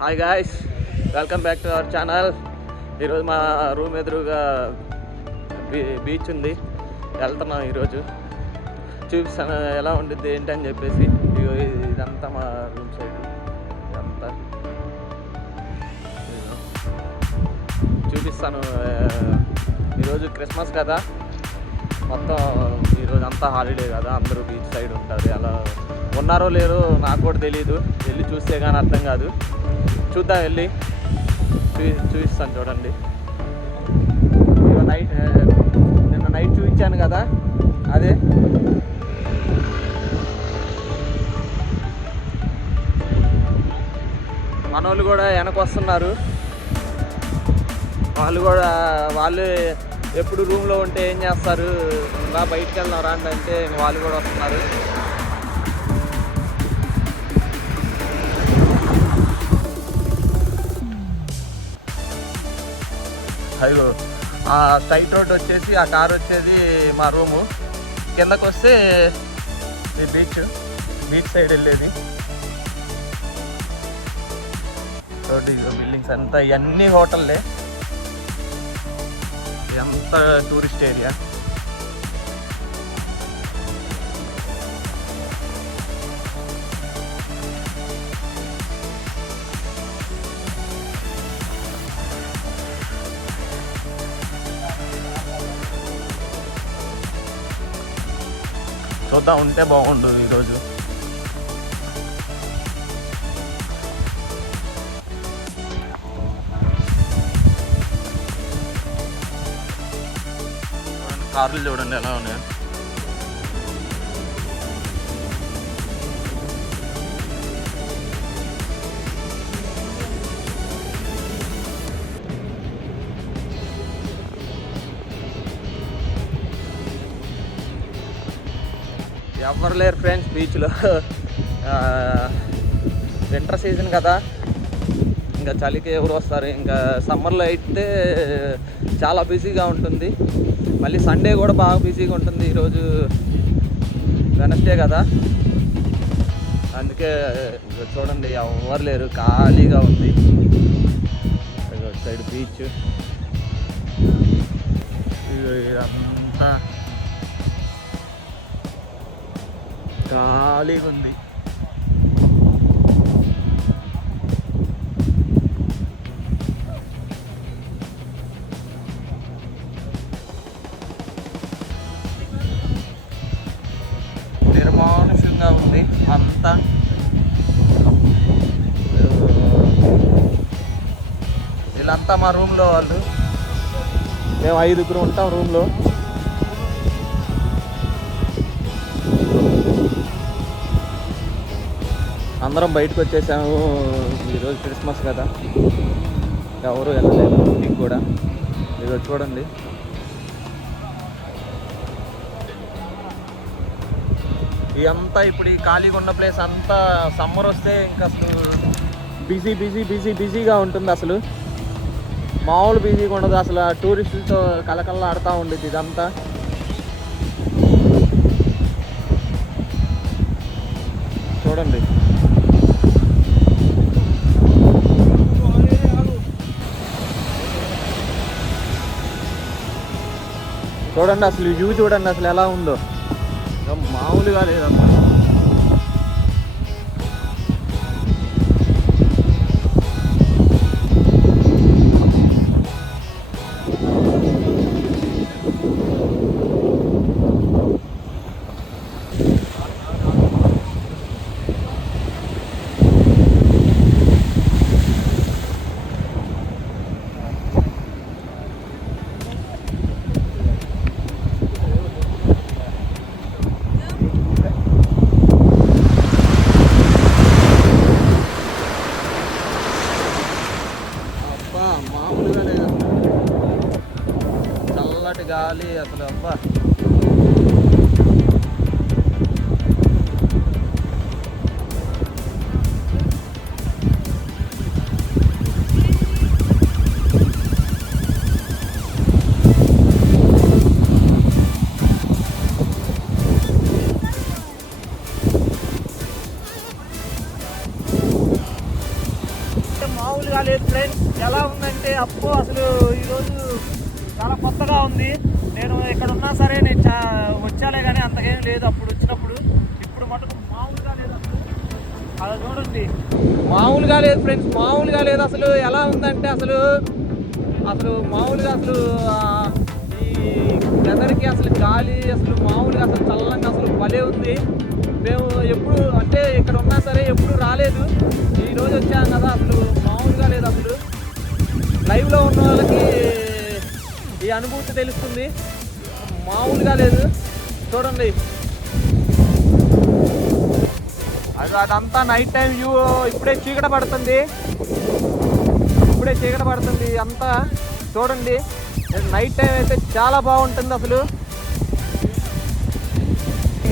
Hi guys, welcome back to our channel. ఈరోజు మా room ఎదురుగా బీచ్ ఉంది, వెళ్తున్నాం. ఈరోజు చూపిస్తాను ఎలా ఉంటుంది ఏంటని చెప్పేసి. ఇదంతా మా రూమ్ సైడ్, ఇదంతా చూపిస్తాను. ఈరోజు క్రిస్మస్ కదా, మొత్తం ఈరోజు అంతా హాలిడే కదా, అందరూ బీచ్ సైడ్ ఉంటుంది. అలా ఉన్నారో లేరో నాకు కూడా తెలీదు, వెళ్ళి చూస్తే కానీ అర్థం కాదు. చూద్దాం, వెళ్ళి చూపిస్తాను. చూడండి, నిన్న నైట్ చూపించాను కదా, అదే మనోళ్ళు కూడా వెనక వస్తున్నారు. వాళ్ళు ఎప్పుడు రూమ్లో ఉంటే ఏం చేస్తారు, ఇలా బయటికి వెళ్దాం రాండి అంటే వాళ్ళు కూడా వస్తున్నారు. అదిగో ఆ స్ట్రైట్ రోడ్ వచ్చేసి, ఆ కార్ వచ్చేది మా రూము. కిందకు వస్తే ఈ బీచ్ సైడ్ వెళ్ళేది. రోడ్డు, బిల్డింగ్స్ అంతా ఇవన్నీ హోటల్లే, ఇదంతా టూరిస్ట్ ఏరియా. చూద్దాం, ఉంటే బాగుండు ఈరోజు. కార్లు చూడండి ఎలా ఉన్నాయి. ఎవరు లేరు ఫ్రెండ్స్ బీచ్లో. వింటర్ సీజన్ కదా, ఇంకా చలికి ఎవరు వస్తారు. ఇంకా సమ్మర్లో అయితే చాలా బిజీగా ఉంటుంది. మళ్ళీ సండే కూడా బాగా బిజీగా ఉంటుంది. ఈరోజు వెనస్డే కదా, అందుకే చూడండి ఎవరు లేరు, ఖాళీగా ఉంది. సైడ్ బీచ్ ఇదంతా ఖాళీగా ఉంది. నిర్మానుషంగా ఉంది అంతా. వీళ్ళంతా మా రూమ్లో వాళ్ళు, మేము 5 ఉంటాం రూమ్లో. అందరం బయటకు వచ్చేసాము. ఈరోజు క్రిస్మస్ కదా, ఎవరు వెళ్ళలేదు ఇంటికి కూడా. ఈరోజు చూడండి, ఇదంతా ఇప్పుడు ఈ ఖాళీగా ఉన్న ప్లేస్ అంతా సమ్మర్ వస్తే ఇంకా అసలు బిజీగా ఉంటుంది. అసలు మామూలు బిజీగా ఉండదు అసలు. టూరిస్టులతో కలకల్లా ఆడుతూ ఉండేది ఇదంతా. చూడండి, చూడండి అసలు వ్యూ చూడండి అసలు ఎలా ఉందో, మామూలుగా లేదమ్మా. మామూలుగా లేదు అసలు, చల్లటి గాలి అసలు. అబ్బా, మామూలుగా లేదు ఫ్రెండ్స్. ఎలా ఉందంటే అప్పు అసలు ఈరోజు చాలా కొత్తగా ఉంది. నేను ఇక్కడ ఉన్నా సరే నేను వచ్చాలే కానీ అంతకేం లేదు అప్పుడు వచ్చినప్పుడు. ఇప్పుడు మటుకు మామూలుగా లేదు అసలు. అలా చూడండి, మామూలుగా లేదు ఫ్రెండ్స్, మామూలుగా లేదు అసలు. ఎలా ఉందంటే అసలు మామూలుగా అసలు ఈ వెదర్కి అసలు గాలి అసలు మామూలుగా అసలు చల్లంగా అసలు భలే ఉంది. మేము ఎప్పుడు అంటే ఇక్కడ ఉన్నా సరే ఎప్పుడు రాలేదు, ఈరోజు వచ్చాం కదా. అసలు మామూలుగా లేదు అసలు. లైవ్లో ఉన్న వాళ్ళకి ఈ అనుభూతి తెలుస్తుంది. మామూలుగా లేదు చూడండి. అదంతా నైట్ టైం వ్యూ. ఇప్పుడే చీకట పడుతుంది అంతా చూడండి. నైట్ టైం అయితే చాలా బాగుంటుంది అసలు.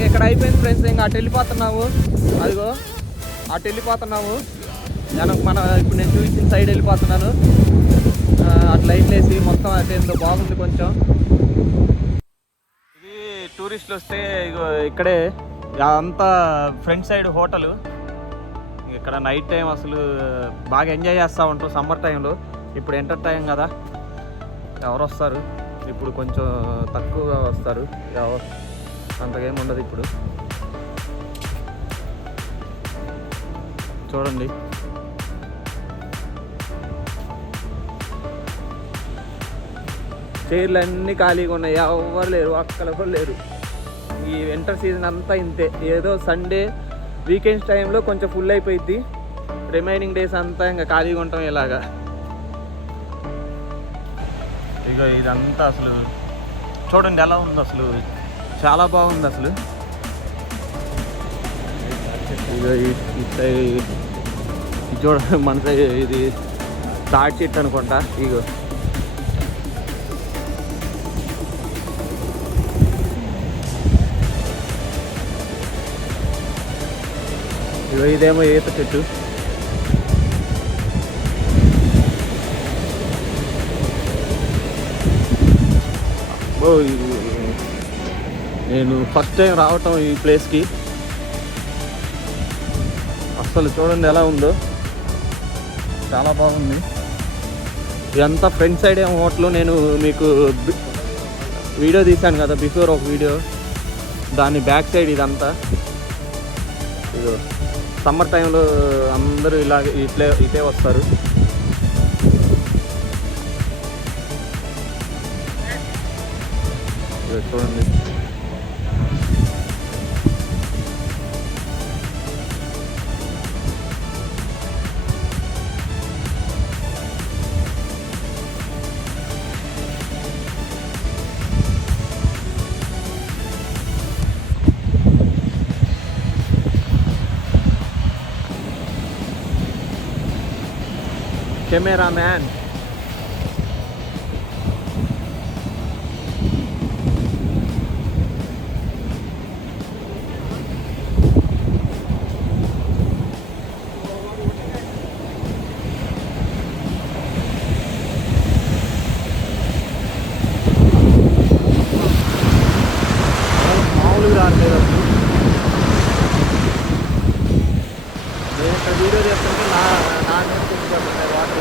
ఇక్కడ అయిపోయింది ఫ్రెండ్స్, ఇంకా అటు వెళ్ళిపోతున్నాము. అదిగో అటు వెళ్ళిపోతున్నాము. మన ఇప్పుడు నేను చూపించిన సైడ్ వెళ్ళిపోతున్నాను. అటు లైట్లు వేసి మొత్తం అయితే ఎంతో బాగుంది కొంచెం. ఇది టూరిస్టులు వస్తే ఇగో ఇక్కడే అంతా ఫ్రంట్ సైడ్ హోటలు. ఇక్కడ నైట్ టైం అసలు బాగా ఎంజాయ్ చేస్తూ ఉంటాం సమ్మర్ టైంలో. ఇప్పుడు ఎంటర్ టైం కదా, ఎవరు వస్తారు ఇప్పుడు, కొంచెం తక్కువగా వస్తారు, అంతకేం ఉండదు ఇప్పుడు. చూడండి చైర్లు అన్నీ ఖాళీగా ఉన్నాయి, ఎవరు లేరు, ఒక్కరు లేరు. ఈ వింటర్ సీజన్ అంతా ఇంతే. ఏదో సండే వీకెండ్స్ టైంలో కొంచెం ఫుల్ అయిపోయింది, రిమైనింగ్ డేస్ అంతా ఇంకా ఖాళీగా ఉంటాం ఇలాగా. ఇక ఇదంతా అసలు చూడండి ఎలా ఉంది అసలు, చాలా బాగుంది అసలు. ఇక చూడండి మన ఇది తాటి చెట్టు అనుకుంటా. ఇగో ఇదేమో ఈత చెట్టు. నేను ఫస్ట్ టైం రావటం ఈ ప్లేస్కి. అసలు చూడండి ఎలా ఉందో, చాలా బాగుంది. ఇదంతా ఫ్రంట్ సైడ్ ఏమో హోటల్. నేను మీకు వీడియో తీశాను కదా బిఫోర్, ఒక వీడియో, దాని బ్యాక్ సైడ్ ఇదంతా. ఇదో సమ్మర్ టైంలో అందరూ ఇలాగే ఇటే వస్తారు. చూడండి కెమెరా మ్యాన్. మామూలుగా రాలేదు అసలు. నేను ఇక్కడ వీడియో చేస్తుంటే నా వాటర్.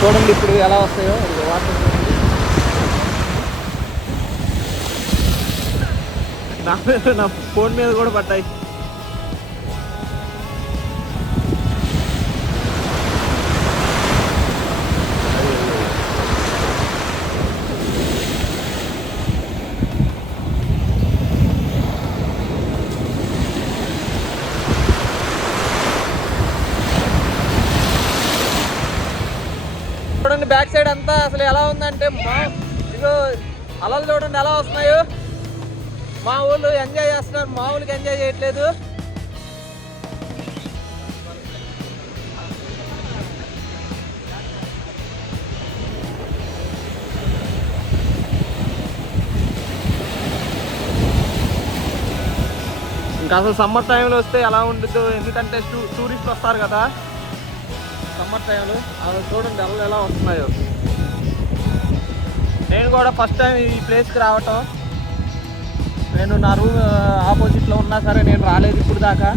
చూడండి ఇప్పుడు ఎలా వస్తాయో వాటర్. నా ఫోన్ మీద కూడా పడ్డాయి. చూడండి బ్యాక్ సైడ్ అంతా అసలు ఎలా ఉందంటే, ఇగో అలలు చూడండి ఎలా వస్తున్నాయో. మా ఊళ్ళు ఎంజాయ్ చేస్తున్నారు, మా ఊళ్ళకి ఎంజాయ్ చేయట్లేదు. ఇంకా అసలు సమ్మర్ టైంలో వస్తే ఎలా ఉండదు, ఎందుకంటే టూరిస్టులు వస్తారు కదా, సమ్మర్ టైంలో అలా చూడండి అలలు ఎలా వస్తున్నాయో. నేను కూడా ఫస్ట్ టైం ఈ ప్లేస్కి రావటం. నేను నా రూమ్ ఆపోజిట్లో ఉన్నా సరే నేను రాలేదు ఇప్పుడు దాకా.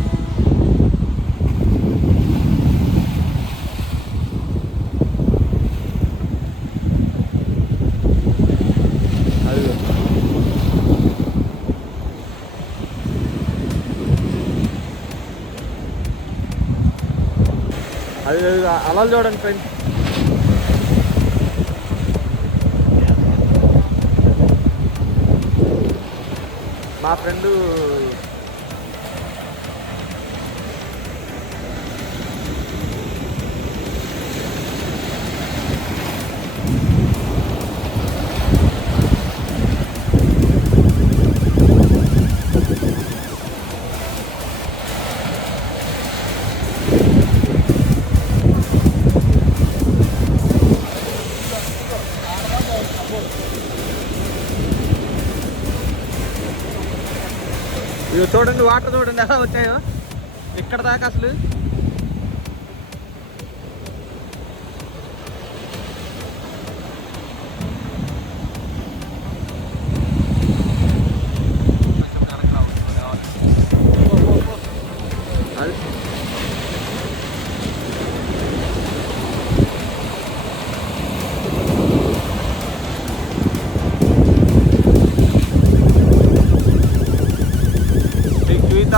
అది అలలు చూడండి ఫ్రెండ్స్. మా ఫ్రెండు ఇవి చూడండి, వాటర్ చూడండి ఎలా వచ్చాయో ఇక్కడ దాకా. అసలు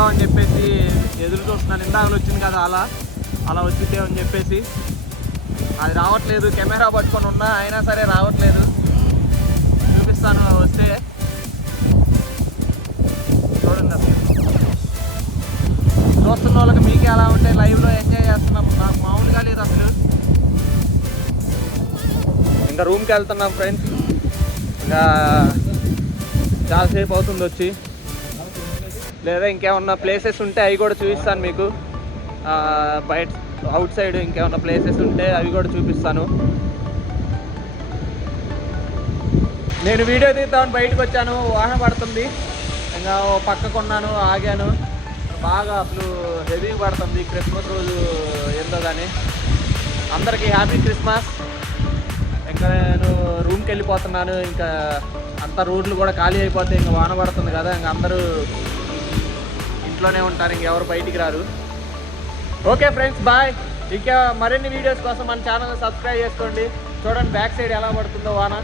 అని చెప్పేసి ఎదురు చూస్తున్నాను. ఇందాకలు వచ్చింది కదా అలా వచ్చిందే అని చెప్పేసి. అది రావట్లేదు, కెమెరా పట్టుకొని ఉన్నా అయినా సరే రావట్లేదు. చూపిస్తాను వస్తే. చూడండి అసలు చూస్తున్న వాళ్ళకి మీకు ఎలా ఉంటే లైవ్లో ఎంజాయ్ చేస్తున్నాం. నాకు మామూలుగా లేదు అసలు. ఇంకా రూమ్కి వెళ్తున్నాం ఫ్రెండ్స్. ఇంకా చాలాసేపు అవుతుంది వచ్చి. లేదా ఇంకేమన్నా ప్లేసెస్ ఉంటే అవి కూడా చూపిస్తాను మీకు. బయట అవుట్ సైడ్ ఇంకేమన్నా ప్లేసెస్ ఉంటే అవి కూడా చూపిస్తాను. నేను వీడియో తీద్దామని బయటకు వచ్చాను, వాహన పడుతుంది. ఇంకా పక్కకున్నాను, ఆగాను. బాగా అసలు హెవీ పడుతుంది. క్రిస్మస్ రోజు ఏందో కానీ. అందరికీ హ్యాపీ క్రిస్మస్. ఇంకా నేను రూమ్కి వెళ్ళిపోతున్నాను. ఇంకా అంత రోడ్లు కూడా ఖాళీ అయిపోతాయి. ఇంకా వాన పడుతుంది కదా, ఇంకా అందరూ ఇంట్లోనే ఉంటారు, ఇంకెవరు బయటికి రారు. Okay friends, bye. ఇంకా మరిన్ని వీడియోస్ కోసం మన ఛానల్ సబ్స్క్రైబ్ చేసుకోండి. చూడండి బ్యాక్ సైడ్ ఎలా పడుతుందో వాన.